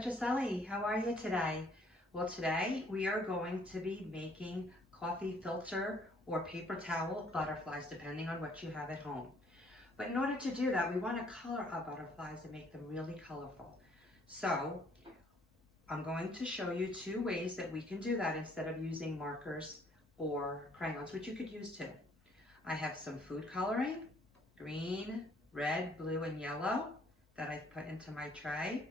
Petrocelli, how are you today? Well, today we are going to be making coffee filter or paper towel butterflies, depending on what you have at home. But in order to do that, we want to color our butterflies and make them really colorful. So I'm going to show you two ways that we can do that instead of using markers or crayons, which you could use too. I have some food coloring, green, red, blue, and yellow that I've put into my tray.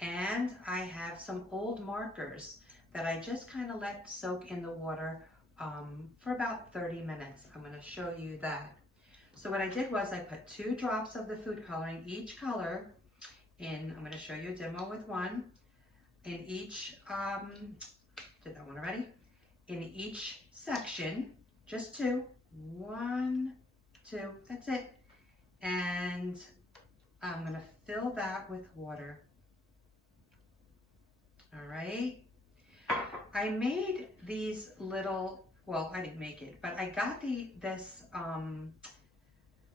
And I have some old markers that I just kind of let soak in the water for about 30 minutes. I'm going to show you that. So what I did was I put 2 drops of the food coloring, each color in, I'm going to show you a demo with one, in each, did that one already? In each section, just 2, 1, 2, that's it. And I'm going to fill that with water. All right, I made these little, well, I didn't make it, but I got this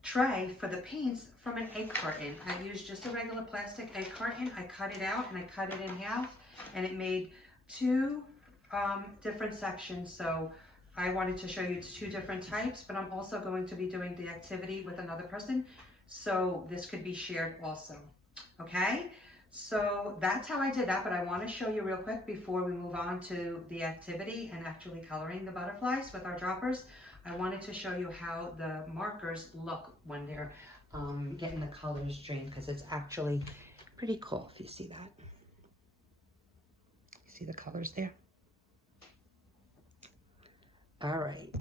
tray for the paints from an egg carton. I used just a regular plastic egg carton. I cut it out and I cut it in half, and it made 2 different sections. So I wanted to show you 2 different types, but I'm also going to be doing the activity with another person, so this could be shared also, okay? So that's how I did that, but I want to show you real quick before we move on to the activity and actually coloring the butterflies with our droppers. I wanted to show you how the markers look when they're getting the colors drained, because it's actually pretty cool if you see that. You see the colors there? All right.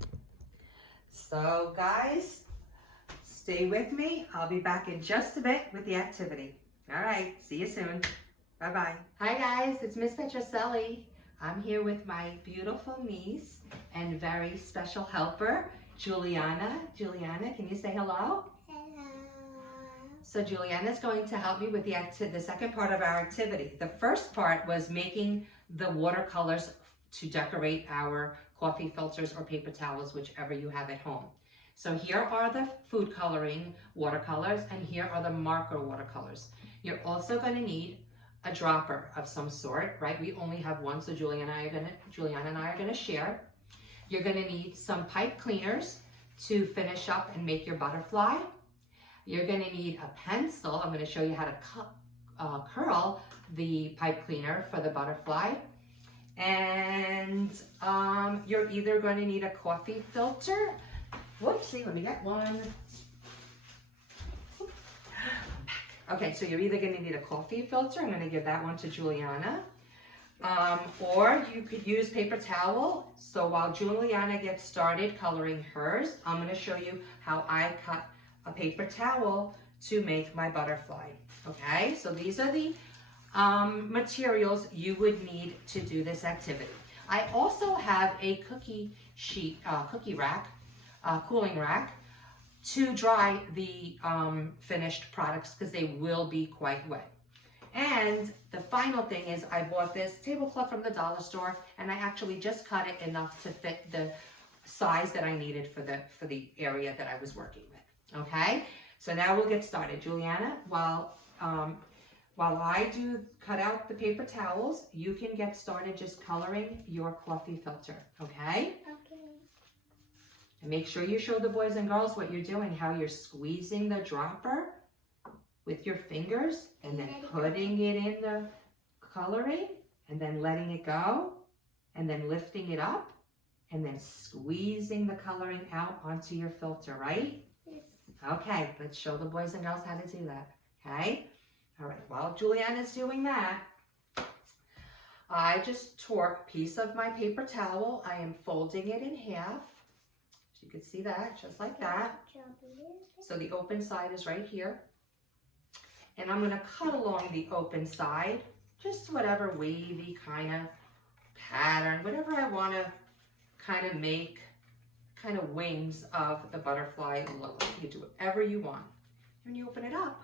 So guys, stay with me. I'll be back in just a bit with the activity. All right, see you soon. Bye-bye. Hi guys, it's Miss Petrocelli. I'm here with my beautiful niece and very special helper, Juliana. Juliana, can you say hello? Hello. So Juliana's going to help me with the second part of our activity. The first part was making the watercolors to decorate our coffee filters or paper towels, whichever you have at home. So here are the food coloring watercolors, and here are the marker watercolors. You're also going to need a dropper of some sort, right? We only have one, so Juliana and I are going to share. You're going to need some pipe cleaners to finish up and make your butterfly. You're going to need a pencil. I'm going to show you how to curl the pipe cleaner for the butterfly. And you're either going to need a coffee filter. Whoopsie, let me get one. Okay, so you're either going to need a coffee filter. I'm going to give that one to Juliana. Or you could use paper towel. So while Juliana gets started coloring hers, I'm going to show you how I cut a paper towel to make my butterfly. Okay, so these are the materials you would need to do this activity. I also have a cookie rack, cooling rack, to dry the finished products, because they will be quite wet. And the final thing is I bought this tablecloth from the dollar store, and I actually just cut it enough to fit the size that I needed for the area that I was working with. Okay, so now we'll get started. Juliana, while I do cut out the paper towels, you can get started just coloring your coffee filter. Okay? And make sure you show the boys and girls what you're doing, how you're squeezing the dropper with your fingers and then putting it in the coloring and then letting it go and then lifting it up and then squeezing the coloring out onto your filter, right? Yes. Okay, let's show the boys and girls how to do that, okay? All right, while Juliana's doing that, I just tore a piece of my paper towel. I am folding it in half. You can see that, just like that. So the open side is right here. And I'm going to cut along the open side, just whatever wavy kind of pattern, whatever I want to kind of make kind of wings of the butterfly look like. You do whatever you want. When you open it up,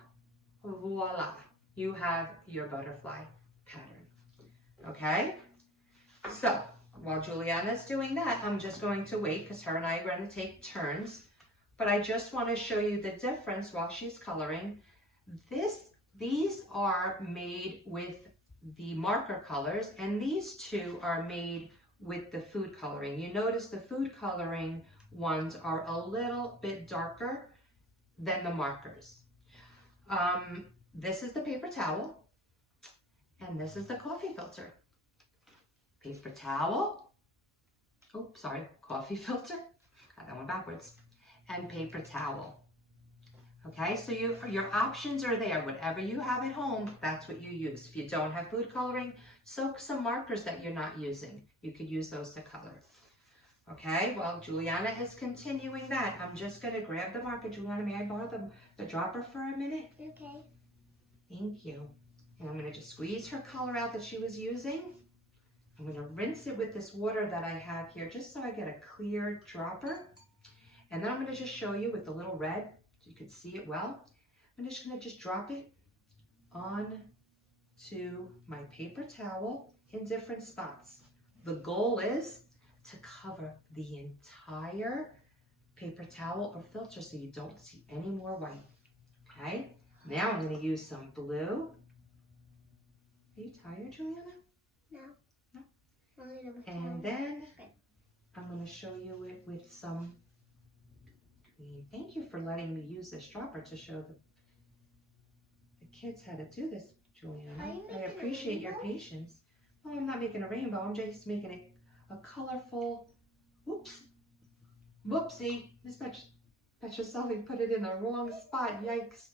voila, you have your butterfly pattern. Okay? So while Juliana's doing that, I'm just going to wait, because her and I are going to take turns. But I just want to show you the difference while she's coloring. These are made with the marker colors, and these two are made with the food coloring. You notice the food coloring ones are a little bit darker than the markers. This is the paper towel, and this is the coffee filter. Paper towel, oops, sorry, coffee filter, got that one backwards, and paper towel. Okay, so your options are there. Whatever you have at home, that's what you use. If you don't have food coloring, soak some markers that you're not using. You could use those to color. Okay, well, Juliana is continuing that. I'm just going to grab the marker. Juliana, may I borrow the dropper for a minute? Okay. Thank you. And I'm going to just squeeze her color out that she was using. I'm going to rinse it with this water that I have here just so I get a clear dropper. And then I'm going to just show you with the little red, so you can see it well. I'm just going to just drop it on to my paper towel in different spots. The goal is to cover the entire paper towel or filter so you don't see any more white. Okay, now I'm going to use some blue. Are you tired, Juliana? No. No? Only And then I'm going to show you it with some green. Thank you for letting me use this dropper to show the kids how to do this, Juliana. I appreciate your patience. Well, I'm not making a rainbow. I'm just making it a colorful, oops, whoopsie. Miss Petrocelli put it in the wrong spot. Yikes.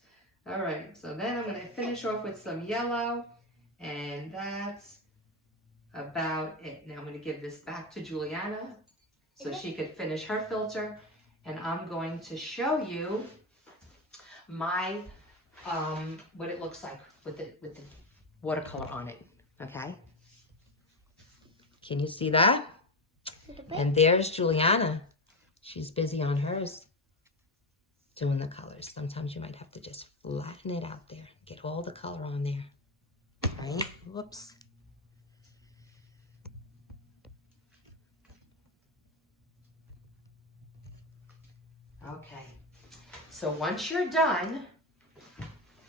All right, so then I'm going to finish off with some yellow, and that's about it. Now I'm going to give this back to Juliana so she could finish her filter, and I'm going to show you my what it looks like with the watercolor on it. Okay, can you see that? And there's Juliana. She's busy on hers doing the colors. Sometimes you might have to just flatten it out there, get all the color on there, right? Whoops. Okay, so once you're done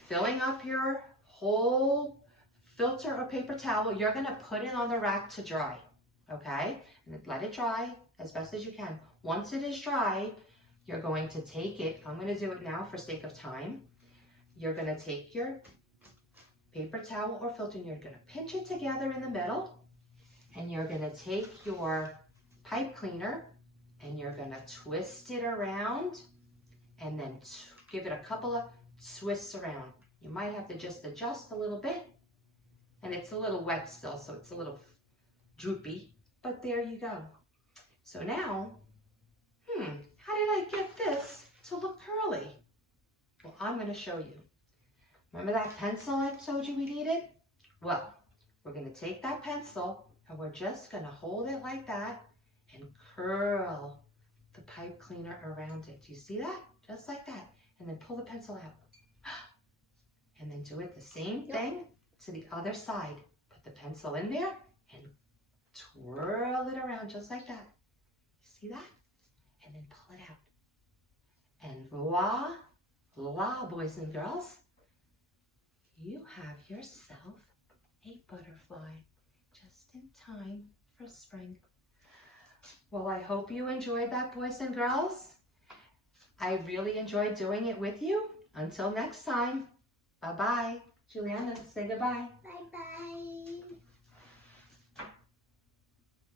filling up your whole filter or paper towel, you're gonna put it on the rack to dry, okay? And let it dry as best as you can. Once it is dry, you're going to take it, I'm gonna do it now for sake of time. You're gonna take your paper towel or filter and you're gonna pinch it together in the middle, and you're gonna take your pipe cleaner and you're gonna twist it around and then give it a couple of twists around. You might have to just adjust a little bit, and it's a little wet still, so it's a little droopy, but there you go. So now, how did I get this to look curly? Well, I'm gonna show you. Remember that pencil I told you we needed? Well, we're gonna take that pencil and we're just gonna hold it like that and curl the pipe cleaner around it. Do you see that? Just like that. And then pull the pencil out. And then do it the same thing to the other side. Put the pencil in there and twirl it around just like that. See that? And then pull it out. And voila, boys and girls, you have yourself a butterfly just in time for spring. Well, I hope you enjoyed that, boys and girls. I really enjoyed doing it with you. Until next time, bye-bye. Juliana, say goodbye. Bye-bye.